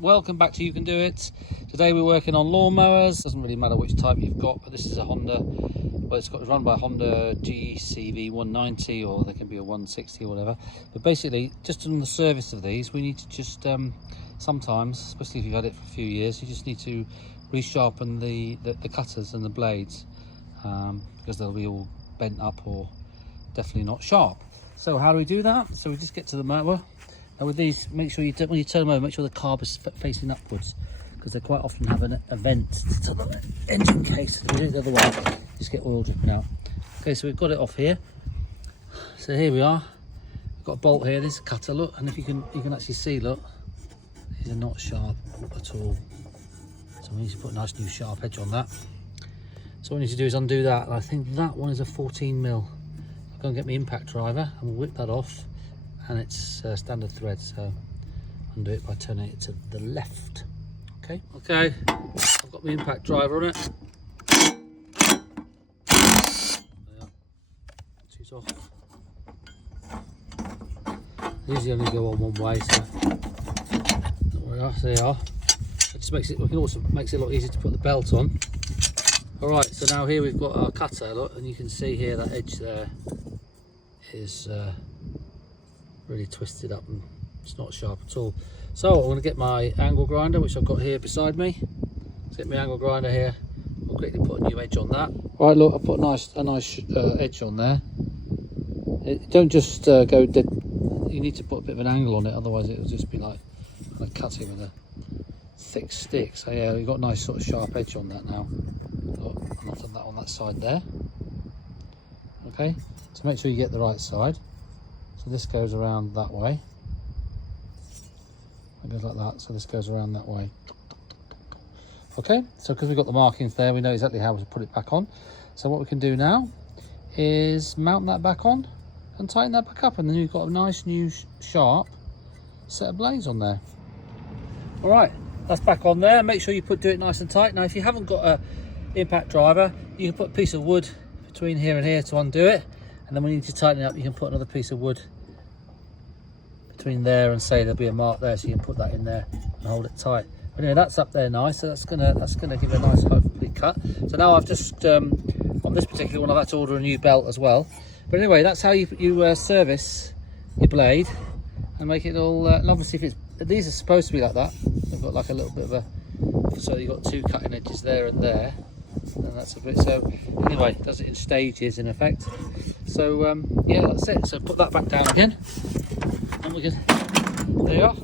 Welcome back to You Can Do It. Today we're working on lawnmowers. Doesn't really matter which type you've got, but this is a Honda. Well, it's run by Honda GCV 190, or they can be a 160 or whatever. But basically, just on the service of these, we need to just sometimes, especially if you've had it for a few years, you just need to resharpen the cutters and the blades because they'll be all bent up or definitely not sharp. So how do we do that? So we just get to the mower. Now with these, make sure you when you turn them over, make sure the carb is facing upwards, because they quite often have a vent to the engine case. If we do it the other way, just get oil dripping out. Okay, so we've got it off here. So here we are. We've got a bolt here. This is a cutter. Look, and if you can actually see. Look, these are not sharp at all. So we need to put a nice new sharp edge on that. So what we need to do is undo that. And I think that one is a 14mm. I'll go and get my impact driver and we'll whip that off. And it's standard thread, so undo it by turning it to the left. Okay, I've got my impact driver on it. There, she's off. These only go on one way, so there we are. There they are. It just makes it. We can also makes it a lot easier to put the belt on. All right, so now here we've got our cutter. Look, and you can see here that edge there is really twisted up and it's not sharp at all. So I'm going to get my angle grinder, which I've got here beside me. Let's get my angle grinder here. I'll quickly put a new edge on that. All right, look, I put a nice edge on there. Don't just go dead. You need to put a bit of an angle on it, otherwise it'll just be like cutting with a thick stick. So yeah, we've got a nice sort of sharp edge on that now. Look, and I've done that on that side there. Okay, so make sure you get the right side. So this goes around that way. It goes like that, so this goes around that way. Okay, so because we've got the markings there, we know exactly how to put it back on. So what we can do now is mount that back on and tighten that back up, and then you've got a nice new sharp set of blades on there. All right, that's back on there. Make sure you do it nice and tight. Now if you haven't got a impact driver, you can put a piece of wood between here and here to undo it. And then when you need to tighten it up, you can put another piece of wood between there and say there'll be a mark there, so you can put that in there and hold it tight. But anyway, that's up there nice, so that's gonna give a nice hopefully cut. So now I've just on this particular one I've had to order a new belt as well. But anyway, that's how you service your blade and make it all. And obviously, if these are supposed to be like that, they've got like a little bit of a, so you've got two cutting edges there and there. And that's a bit, so anyway, does it in stages in effect. So yeah, that's it. So put that back down again and we can, there you are,